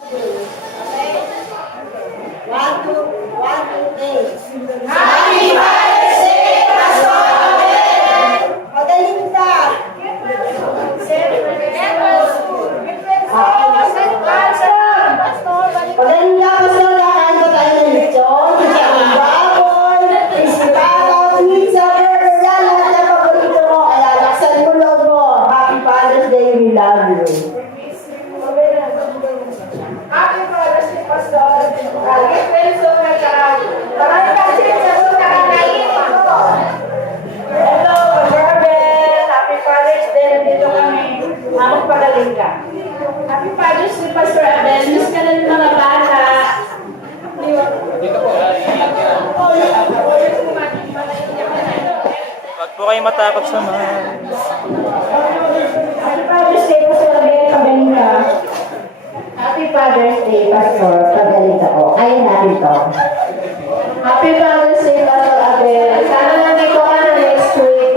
Happy Father's Day, Pastor Abel! Magaling ka! Magaling ka, Pastor. Nakain ko tayo ng lechon, isang baboy, ispitata, pizza, burger, yan, lahat na paborito mo. Kaya laksan mo loob mo. Happy Father's Day, we love you. Happy Father's Day, Pastor. Get well soon, my child. Maraming kasi sa doon nakakain ako. Hello, Pastor Abel. Happy Father's Day. Nandito kami. Magpagaling ka. Happy Father's Day, Pastor Abel. Miss ka na ng mga bata. Huwag po kayo matakot sa mga... Happy Father's Day, Pastor Abel. Pagaling ka. Happy Father's Day, Pastor. Pagaling ako. Ayun natin to. Happy Father's Day, Pastor Abel. Sana nandito ka na next week.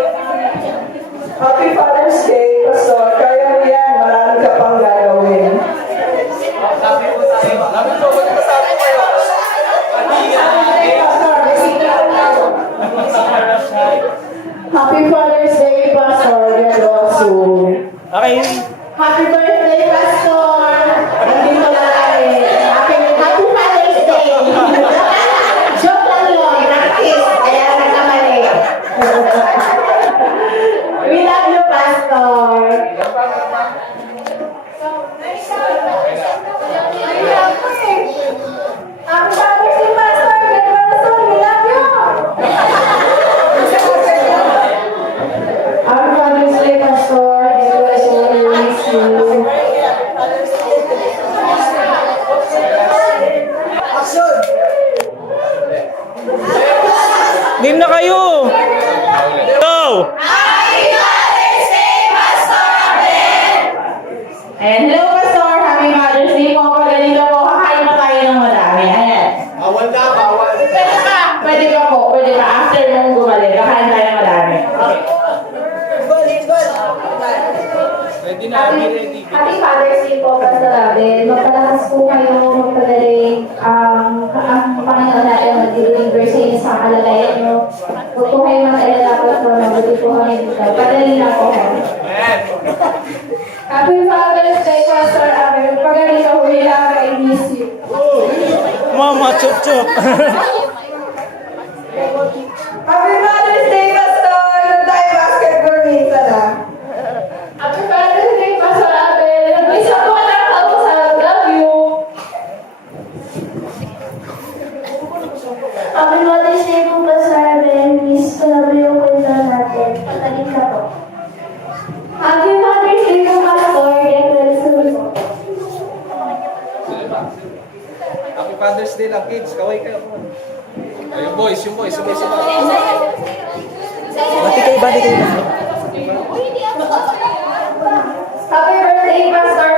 Happy Father's Day, Pastor. Kaya mo yan. Marami ka pang gagawin. Happy Father's Day, Pastor. Get well soon. Okay. Happy birthday, Pastor! Nandito na kami. Happy Father's Day! Joke lang yun. Practice. Kaya nagkamali. We love you, Pastor! Happy Father's Day, Pastor! Get well soon. We love you! Happy Father's Day, Pastor! Get well soon. We miss you. Game na kayo! Go! Ayan, hello Pastor! Happy Mother's Day po. Pagaling ka po. Kakain na tayo ng marami. Ayan. Bawal na, bawal. Pwede ka po. Pwede ka. After mong gumaling, kakain tayo ng marami. Happy Father's Day po, Pastor Abel. Magpalakas po kayo, magpagaling. Ang Panginoon natin mag-deliver sa inyo sa kalagayan nyo. Huwag po kayo mag-alala po, so mabuti po kami dito. Pagaling na po. Happy Father's Day, Pastor Abel. Pagaling ka, Huwila. I miss you. Mama, chup chup. Happy Father's Day, Pastor. Nung tayo basketball minsan ah. Happy Father's Day, Pastor Abel. Nag-miss ako na ako sa love you. Happy Mother's Day po ba sa amin? Miss ko na po yung kwento natin. Pagaling ka po. Happy Mother's Day po, Pastor. Get well soon. Happy Father's Day lang, kids. Kaway kayo. Yung boys, sabay-sabay. Bati kayo, bati kayo. Happy birthday, Pastor.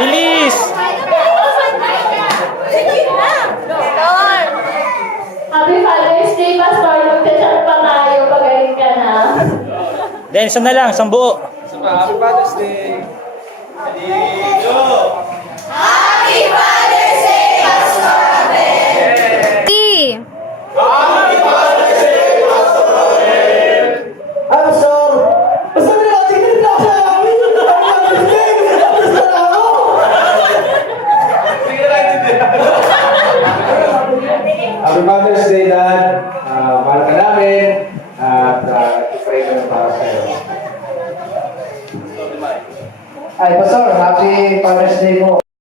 Bilis! Happy Father's Day, Pastor. Magtachat pa tayo. Pagaling ka na. Then, isa na lang, isang buo. Happy Father's Day.